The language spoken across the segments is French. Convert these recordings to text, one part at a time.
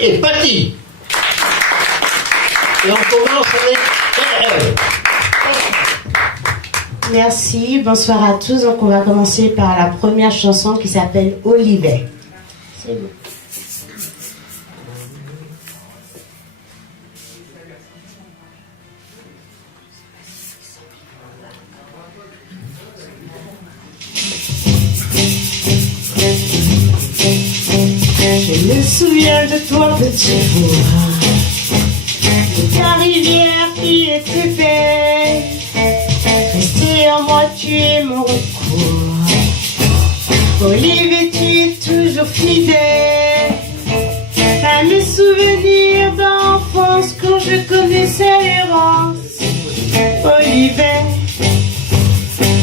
et Patty. Et on commence avec elle. Merci, bonsoir à tous. Donc on va commencer par la première chanson qui s'appelle Olivet. C'est bon. Je me souviens de toi, petit bourrin, de ta rivière qui était belle, restée en moi, tu es mon recours. Olivier, tu es toujours fidèle à mes souvenirs d'enfance quand je connaissais l'errance. Olivier,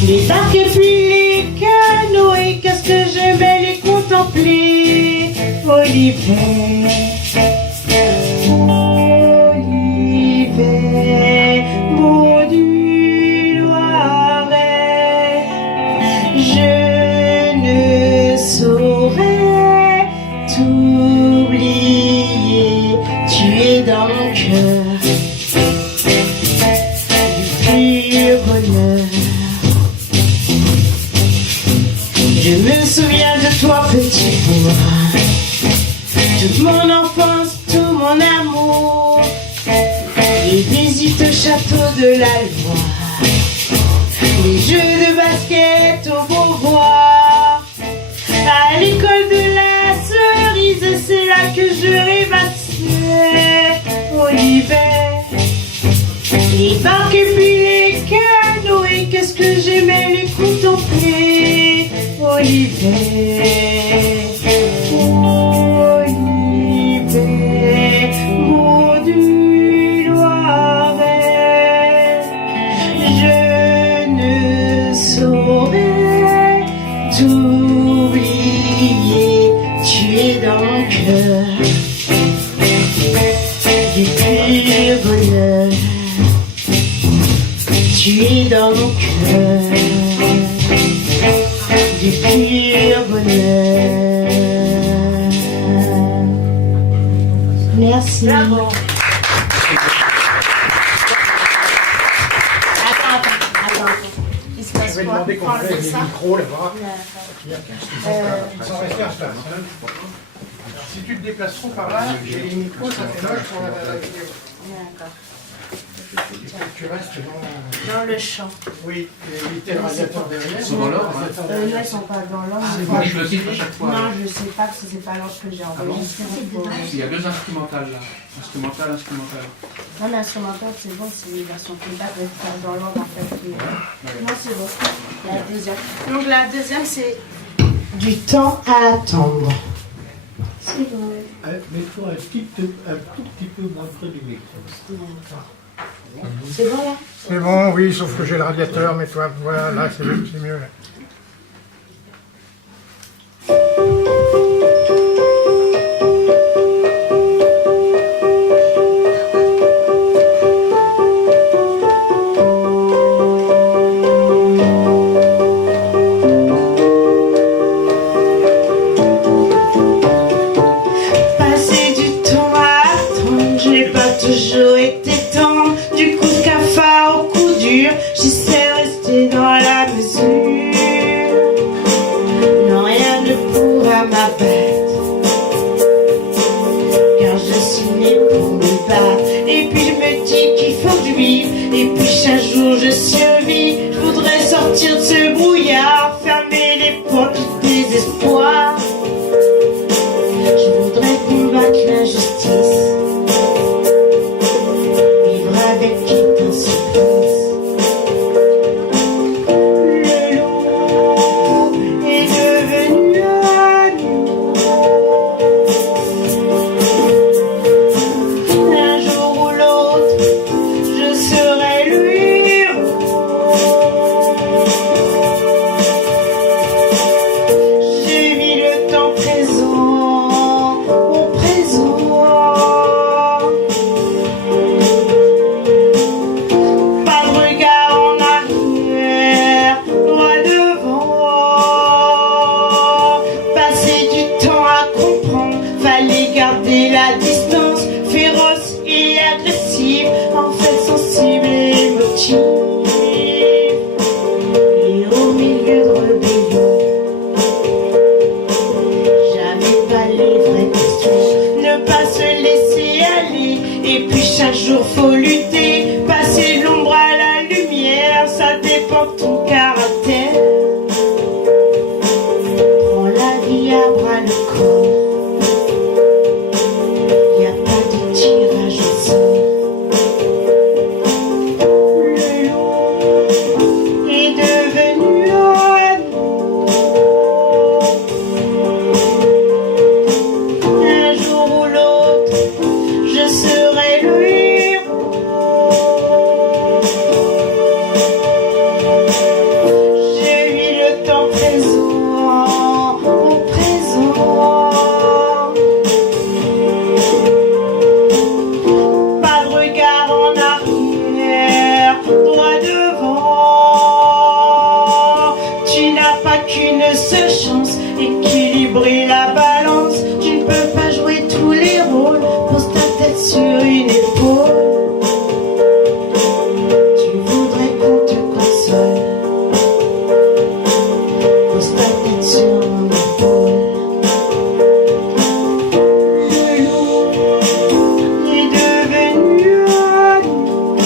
les barques et puis les canoës, qu'est-ce que j'aimais les contempler. Olivier, Olivier, beau du Loiret, je ne saurais t'oublier, tu es dans mon cœur, du pur bonheur. Je me souviens de toi, petit bourrin, toute mon enfance, tout mon amour, les visites au château de la Loire, les jeux de basket au Beauvoir, à l'école de la Cerise, c'est là que je rêvassais. Olivier, les barques et puis les canoës, qu'est-ce que j'aimais les contempler. Olivier, Olivier, beau du Loiret, je ne saurais t'oublier, tu es dans mon cœur, du pur bonheur, tu es dans mon cœur, du pur bonheur. Merci. Bravo. Attends. Il se passe Je vais quoi? demander qu'on Prends le enlève les ça. micros là-bas. D'accord. Ils sont restés en place. Alors, si tu te déplaces trop par là, j'ai les micros, ça fait moche pour la vidéo. D'accord. Tu restes Dans le champ. Oui, les radiateurs derrière. Ils sont dans l'ordre, hein. Là, ils sont pas dans l'ordre. Moi, je le cite à chaque fois. Non, je sais pas parce que c'est pas l'ordre que j'ai enregistré. Il y a deux instrumentales là. Instrumental. Non, mais instrumental, c'est bon, c'est les versions playback, mais faire dans l'ordre en fait. Non, c'est bon. La deuxième. Donc la deuxième, c'est du temps à attendre. C'est bon. Mets-toi un tout petit peu moins près du micro. C'est bon là? C'est bon, oui, sauf que j'ai le radiateur, mais toi, voilà, là, c'est mieux. Là. Passer du temps à attendre, j'ai pas toujours été tendre. Du coup de cafard au coup dur, j'essaie de rester dans la mesure. Chaque jour faut lutter, passer de l'ombre à la lumière, ça dépend de ton caractère. Prends la vie à bras le corps, y a pas de tirage au sort. Le loup est devenu agneau. Un jour ou l'autre, je serai le héros. J'ai eu le temps présent, au présent. Pas de regard en arrière, droit devant. Tu n'as pas qu'une seule chance, équilibrer la balance. Tu ne peux pas jouer tous les rôles, pose ta tête sur une épaule. Tu voudrais qu'on te console, pose ta tête sur mon épaule. Le loup est devenu agneau.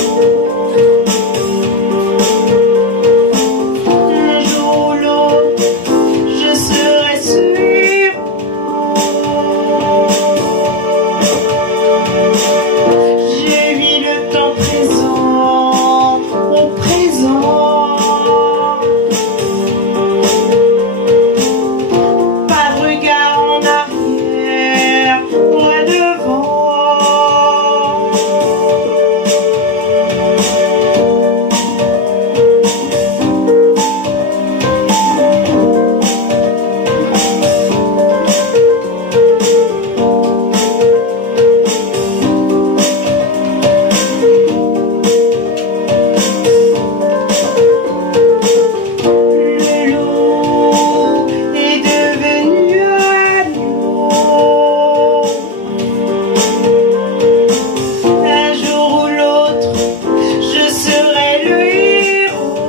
Un jour ou l'autre, je serai ce héros. J'ai mis le temps présent, au présent. Pas de regard en arrière, droit devant. Le loup est devenu agneau. Un jour ou l'autre, je serai le héros.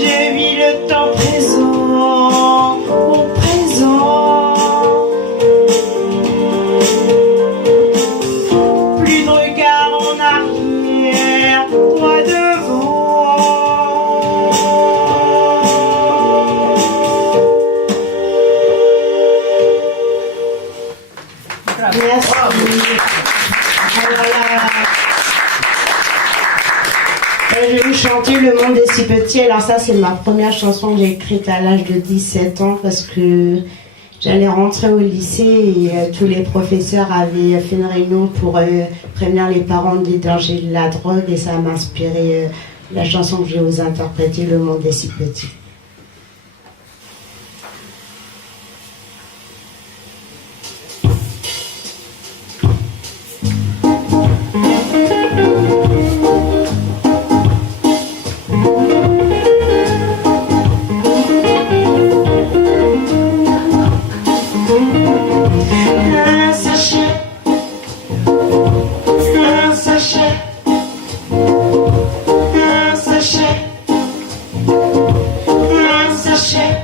J'ai mis le temps présent, au présent. Plus de regard en arrière, droit devant. Merci. Voilà. Je vais vous chanter Le monde est si petit. Alors ça, c'est ma première chanson que j'ai écrite à l'âge de 17 ans parce que j'allais rentrer au lycée et tous les professeurs avaient fait une réunion pour prévenir les parents des dangers de la drogue et ça m'a inspiré la chanson que je vais vous interpréter, Le monde est si petit. Un sachet, un sachet, un sachet, un sachet,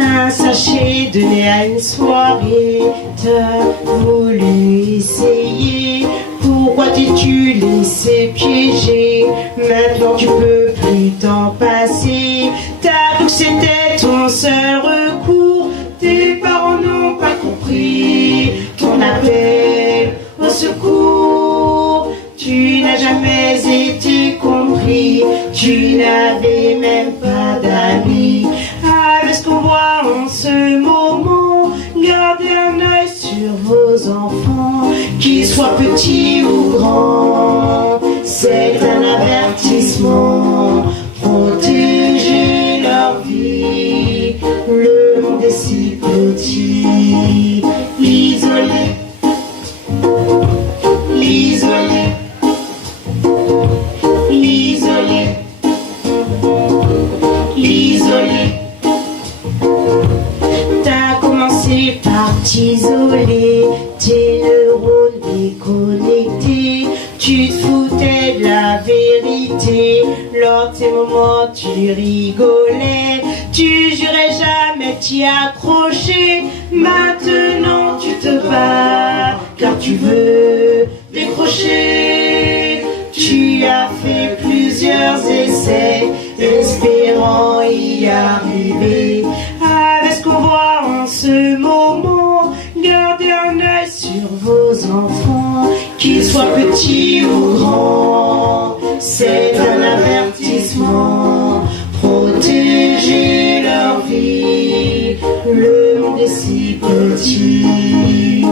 un sachet donné à une soirée. T'as voulu essayer, pourquoi t'es-tu laissé piéger? Maintenant tu peux plus t'en passer. T'as cru que c'était ton seul recours. Tes parents n'ont pas compris ton appel au secours. Tu n'as jamais été compris, tu n'avais même pas d'amis. Avec ce qu'on voit en ce moment, gardez un œil sur vos enfants, qu'ils soient petits ou grands. C'est un avertissement, protégez leur vie. Le monde est si petit, isolé, isolé, isolé, isolé. T'as commencé par t'isoler, tes neurones déconnectés. Tu te foutais de la vérité, lors de ces moments tu rigolais. Tu jurais jamais jamais t'y accroché. Maintenant tu te bats car tu veux décrocher. Tu as fait plusieurs essais espérant y arriver. Avec ce qu'on voit en ce moment, gardez un œil sur vos enfants, qu'ils soient petits ou grands. C'est un avertissement. Protégez leur vie. Le monde est si petit.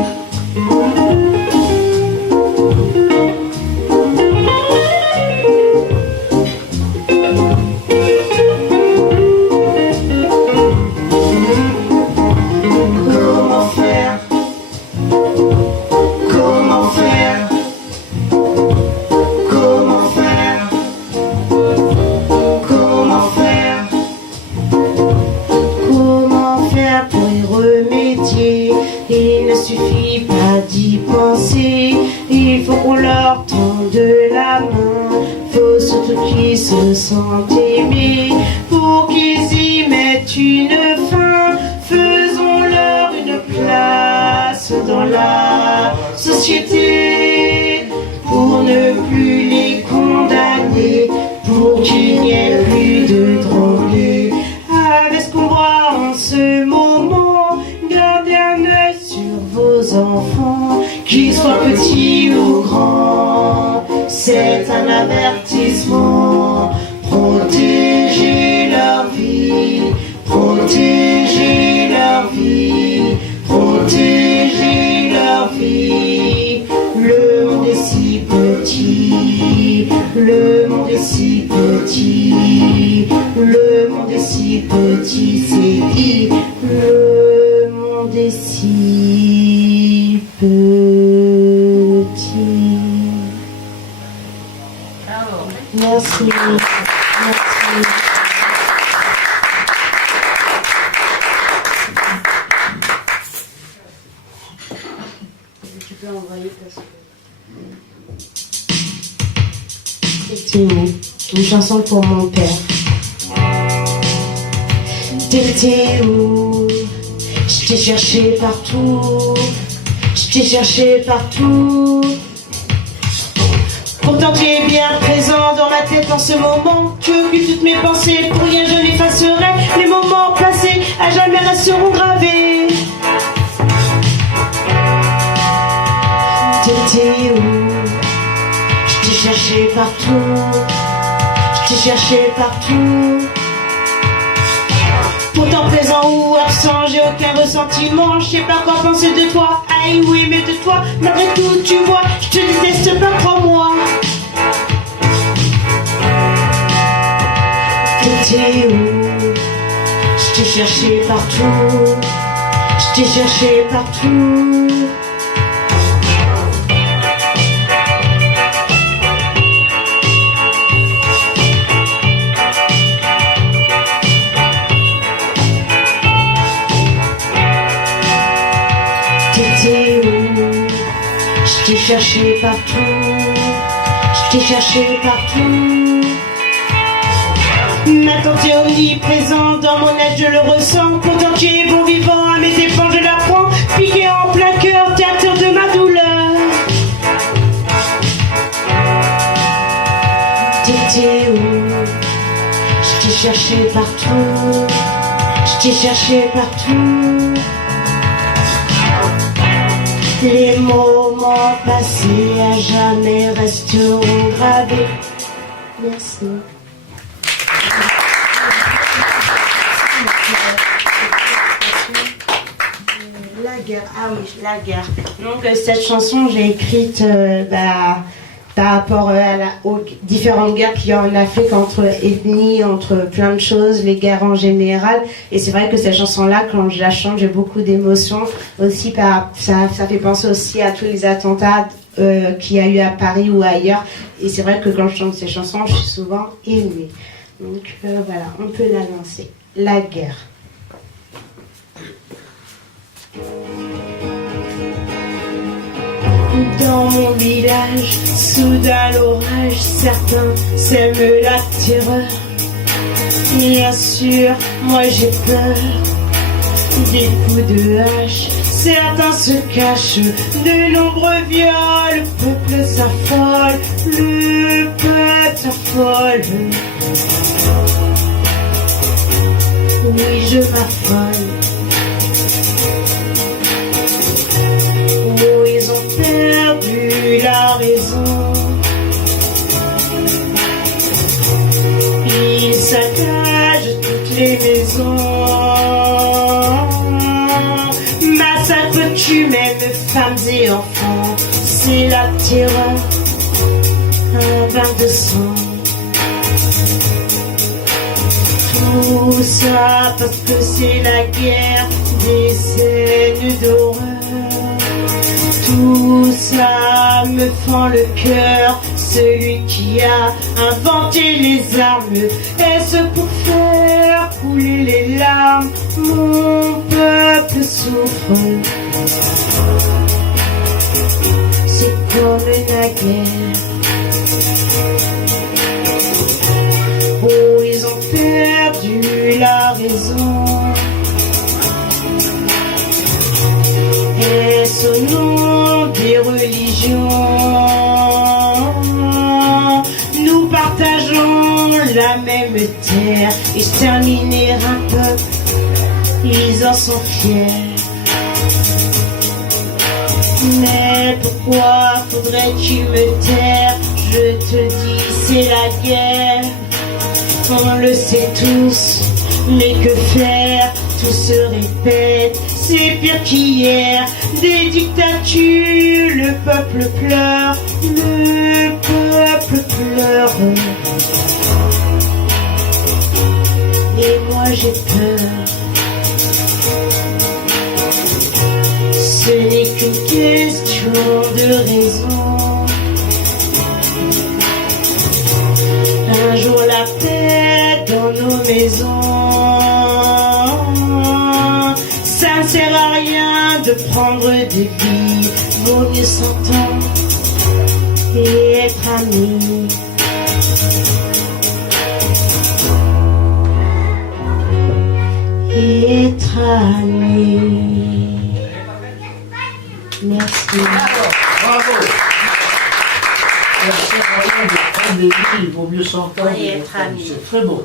Il ne suffit pas d'y penser, il faut qu'on leur tende la main. Faut surtout qu'ils se sentent aimés, pour qu'ils y mettent une fin. Faisons-leur une place dans la société, pour ne plus les condamner, pour qu'il n'y ait plus de drogués. Avec ce qu'on voit en ce moment, gardez un œil sur vos enfants, qu'ils soient petits ou grands. C'est un avertissement. Protégez leur vie, protégez leur vie, protégez leur vie. Le monde est si petit, le monde est si petit, le monde est si petit, c'est dit. Le monde est si petit. Bravo. Merci. Merci. Tu peux envoyer parce que... C'était où? Une chanson pour mon père. T'étais où? Je t'ai cherché partout. Je t'ai cherché partout. Pourtant tu es bien présent dans ma tête en ce moment. Tu occupes toutes mes pensées, pour rien je l'effacerai. Les moments passés à jamais resteront gravés. T'étais où? Je t'ai cherché partout. Je t'ai cherché partout. Pourtant présent ou absent, j'ai aucun ressentiment. Je sais pas quoi penser de toi, aïe oui mais de toi. Malgré tout tu vois, je te déteste pas, crois-moi. T'étais où? Je t'ai cherché partout. Je t'ai cherché partout. T'étais où? Je t'ai cherché partout. Je t'ai cherché partout. Maintenant t'es omniprésent dans mon être, je le ressens. Pourtant tu es bon vivant, à mes dépens je l'apprends. Piqué en plein cœur, t'es acteur de ma douleur. T'étais où? Je t'ai cherché partout. Je t'ai cherché partout. Les moments passés à jamais resteront gravés. Merci. La guerre, ah oui, la guerre. Donc cette chanson, j'ai écrite par rapport aux différentes guerres qu'il y a en Afrique, entre ethnies, entre plein de choses, les guerres en général. Et c'est vrai que cette chanson-là, quand je la chante, j'ai beaucoup d'émotions. Aussi, ça fait penser aussi à tous les attentats qu'il y a eu à Paris ou ailleurs. Et c'est vrai que quand je chante ces chansons, je suis souvent émue. Donc voilà, on peut la lancer. La guerre. Dans mon village, soudain l'orage, certains sèment la terreur. Bien sûr, moi j'ai peur, des coups de hache, certains se cachent, de nombreux viols, le peuple s'affole, le peuple s'affole. Oui, je m'affole. Oh, ils ont perdu la raison. Ils saccagent toutes les maisons. Massacre, tuent même femmes et enfants. C'est la terreur, un bain de sang. Tout ça parce que c'est la guerre, des scènes d'horreur. Tout ça me fend le cœur. Celui qui a inventé les armes, est-ce pour faire couler les larmes? Mon peuple souffre. C'est comme la guerre. Oh, ils ont perdu la raison. Est-ce au nom des religions? Nous partageons la même terre. Exterminer un peuple, ils en sont fiers. Mais pourquoi faudrait-tu me taire? Je te dis, c'est la guerre. On le sait tous, mais que faire? Tout se répète, c'est pire qu'hier. Des dictatures, le peuple pleure, le peuple pleure. Et moi j'ai peur. Ce n'est qu'une question de raison. Un jour la paix dans nos maisons. Ça ne sert à rien de prendre des vies. Vaut mieux s'entendre et être amis. Et être amis. Merci. Bravo. Ça sert à rien de prendre des vies, il vaut mieux s'entendre. Oui, être amis. C'est très beau.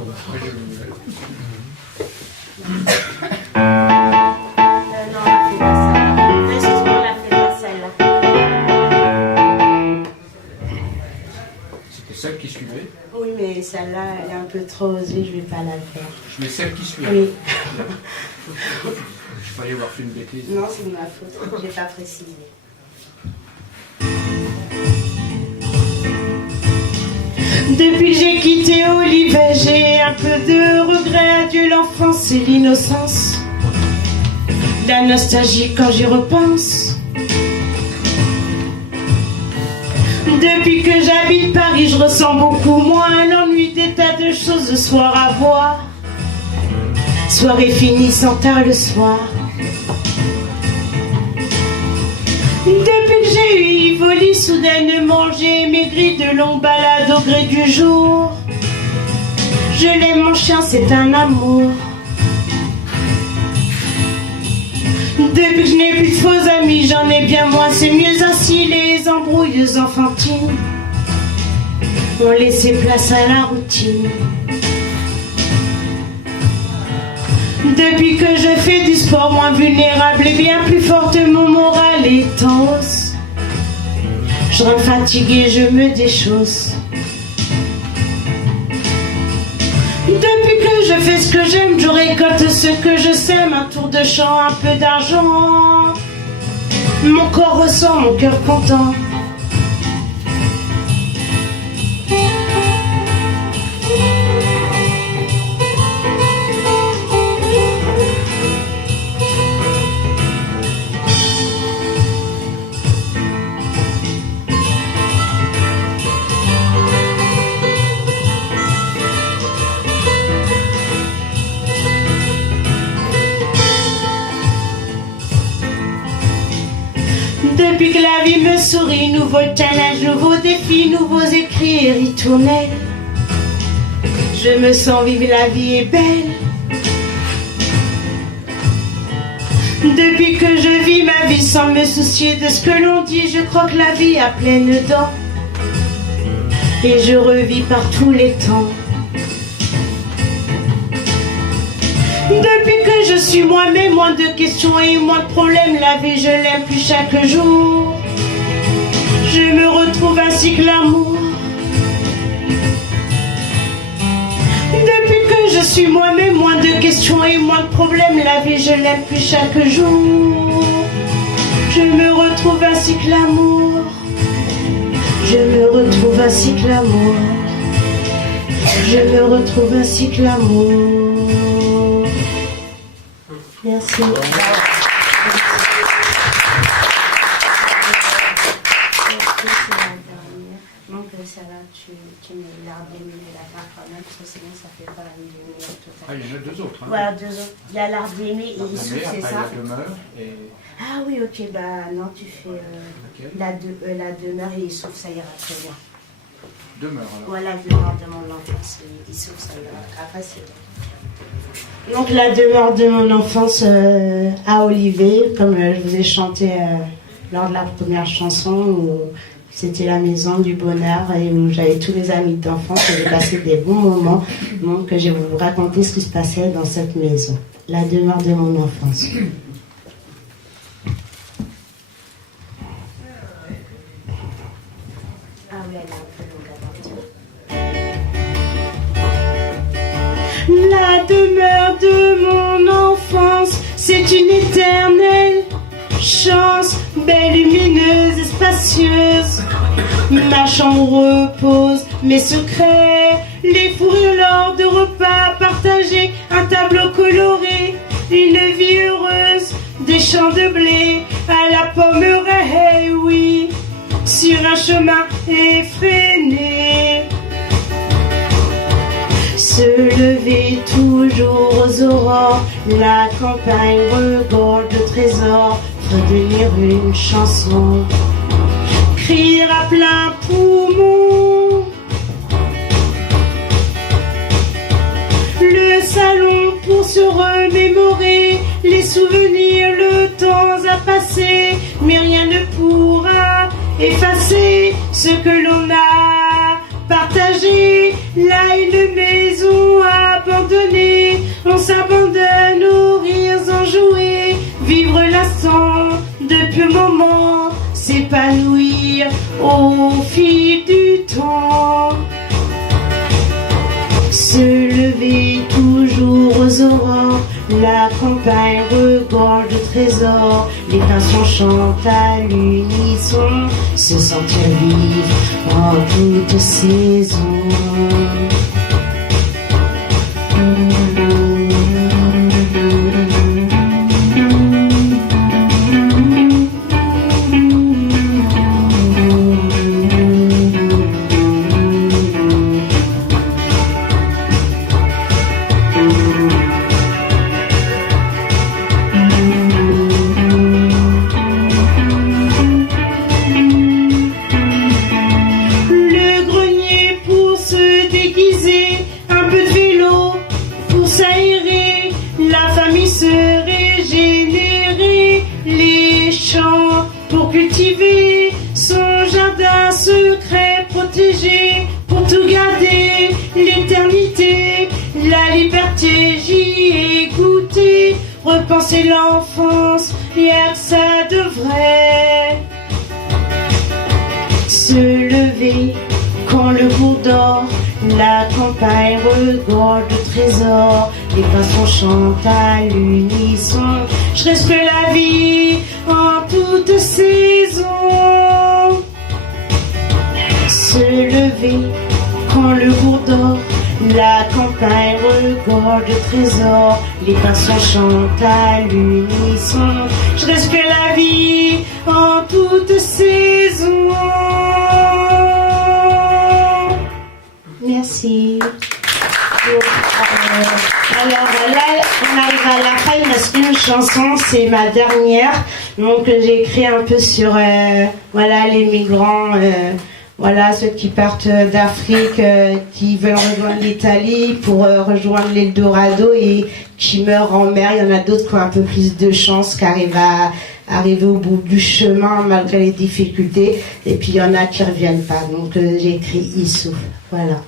Celle qui suivait. Oui, mais celle-là, elle est un peu trop osée, je vais pas la faire. Je mets celle qui suit. Oui. Je croyais avoir fait une bêtise. Non, c'est de ma faute, j'ai pas précisé. Depuis que j'ai quitté Olivet, j'ai un peu de regret. Adieu l'enfance et l'innocence. La nostalgie quand j'y repense. Depuis que j'habite Paris, je ressens beaucoup moins l'ennui des tas de choses le soir à voir. Soirée finissant tard le soir. Depuis que j'ai eu Ivoli, soudainement j'ai maigri de longues balades au gré du jour. Je l'aime mon chien, c'est un amour. Depuis que je n'ai plus de faux amis, j'en ai bien moins, c'est mieux ainsi. Les embrouilles enfantines ont laissé place à la routine. Depuis que je fais du sport, moins vulnérable et bien plus forte, mon moral est en hausse. Je rentre fatiguée, je me déchausse. Depuis que je fais ce que j'aime, je récolte ce que je sème. Un tour de champ, un peu d'argent. Mon corps ressent, mon cœur content. Depuis que la vie me sourit, nouveau challenge, nouveaux défis, nouveaux écrits et ritournels. Je me sens vivre, la vie est belle. Sans me soucier de ce que l'on dit, je croque la vie à pleines dents. Et je revis par tous les temps. Depuis que je suis moi-même, moins de questions et moins de problèmes. La vie, je l'aime plus chaque jour. Je me retrouve ainsi que l'amour. Depuis que je suis moi-même, moins de questions et moins de problèmes. La vie, je l'aime plus chaque jour. Je me retrouve ainsi que l'amour. Je me retrouve ainsi que l'amour. Je me retrouve ainsi que l'amour. Merci. Donc ça va, tu mets l'arbre des mille et la carte quand même, parce que sinon ça fait pas la lumière totale. Ah, il y en a deux autres. Hein. Voilà, deux autres. Il y a l'arbre aimé et il souffle, c'est ça? La demeure et... Ah oui, ok, bah non, tu fais la demeure et il souffle, ça ira très bien. Demeure alors. Voilà, demeure de mon enfance, il souffle, ça ira. Après, c'est... Donc la demeure de mon enfance à Olivet, comme je vous ai chanté lors de la première chanson, où c'était la maison du bonheur et où j'avais tous mes amis d'enfance et j'ai passé des bons moments. Donc je vais vous raconter ce qui se passait dans cette maison. La demeure de mon enfance. Ah oui, elle est un peu longue à partir. La demeure de mon enfance, c'est une éternelle chance, belle, lumineuse et spacieuse. Ma chambre repose mes secrets, les fourrures lors de repas partagés, un tableau coloré, une vie heureuse, des champs de blé à la pommeraie, oui, sur un chemin effréné. Se lever toujours aux aurores, la campagne regorge de trésors, retenir une chanson, crier à plein poumon. Le salon pour se remémorer les souvenirs, le temps a passé, mais rien ne pourra effacer ce que l'on a partagé. Là, une maison abandonnée, on s'abandonne aux rires enjoués, vivre l'instant de purs moments, s'épanouir au fil du temps. Se lever toujours aux aurores, la campagne regorge de trésors, les pinsons chantent à l'unisson, se sentir vivre en toute saison. Pour tout garder, l'éternité, la liberté, j'y ai goûté, repenser l'enfance, rien que ça devrait se lever quand le jour dort, la campagne regorge de trésors, les pinsons chantent à l'unisson, je respecte la vie en toute saison. Se lever quand le jour dort, la campagne regorge de trésors, les pinsons chantent à l'unisson, je respecte la vie en toute saison. Merci. Alors là, on arrive à la fin, il me reste une chanson, c'est ma dernière, donc j'ai écrit un peu sur voilà, les migrants. Voilà, ceux qui partent d'Afrique, qui veulent rejoindre l'Italie pour rejoindre l'Eldorado et qui meurent en mer. Il y en a d'autres qui ont un peu plus de chance, qui arrivent à arriver au bout du chemin malgré les difficultés. Et puis il y en a qui ne reviennent pas. Donc j'ai écrit Issouf. Voilà.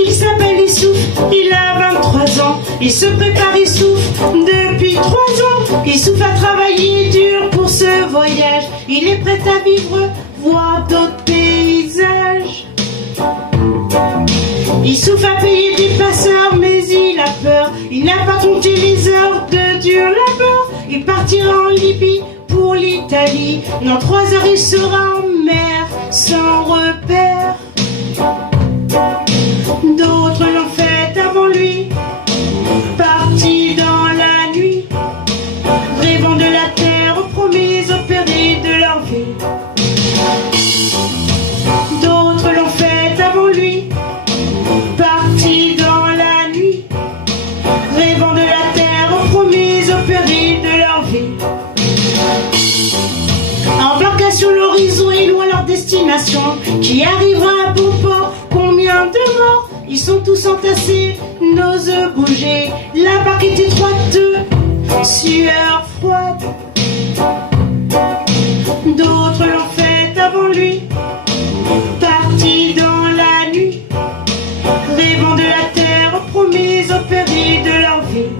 Il s'appelle Issouf, il a 23 ans. Il se prépare Issouf depuis 3 ans. Issouf a travaillé dur pour ce voyage. Il est prêt à vivre, voir d'autres paysages. Issouf a payé des passeurs, mais il a peur. Il n'a pas compté les heures de dur labeur. Il partira en Libye pour l'Italie. Dans 3 heures, il sera en mer, sans repère. D'autres l'ont fait avant lui, partis dans la nuit, rêvant de la terre promise au péril de leur vie. D'autres l'ont fait avant lui, partis dans la nuit, rêvant de la terre promise au péril de leur vie. Embarcation l'horizon et loin leur destination, qui arrivera à bon port. Combien de morts, ils sont tous entassés, n'osent bouger. La barque est étroite, sueur froide. D'autres l'ont fait avant lui, partis dans la nuit, rêvant de la terre promise au péril de leur vie.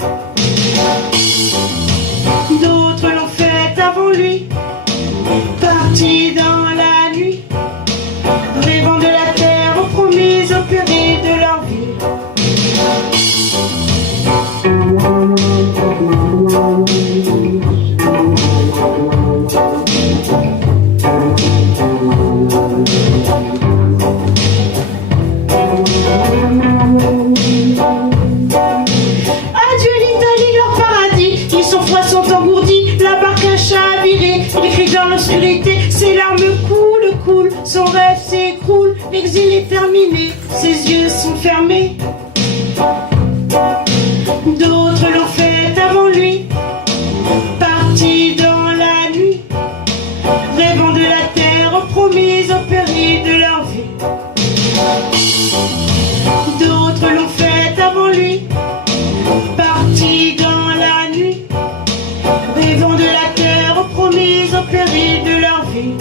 D'autres l'ont fait avant lui, partis dans la nuit, rêvant de la terre promise au péril de leur vie. Adieu l'Italie, leur paradis. Ils sont froids, sont engourdis. La barque a chaviré. Il crie dans l'obscurité. Ses larmes coulent. Son rêve s'écroule. L'exil est terminé. Ses yeux sont fermés. D'autres l'ont fait avant lui, partis dans la nuit, rêvant de la terre promise au péril de leur vie. D'autres l'ont fait avant lui, partis dans la nuit, rêvant de la terre promise au péril de leur vie.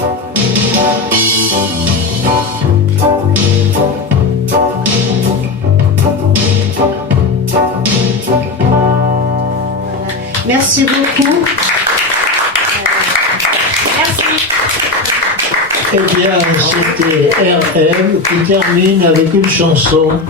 Merci beaucoup. Merci. Eh bien, c'était RM qui termine avec une chanson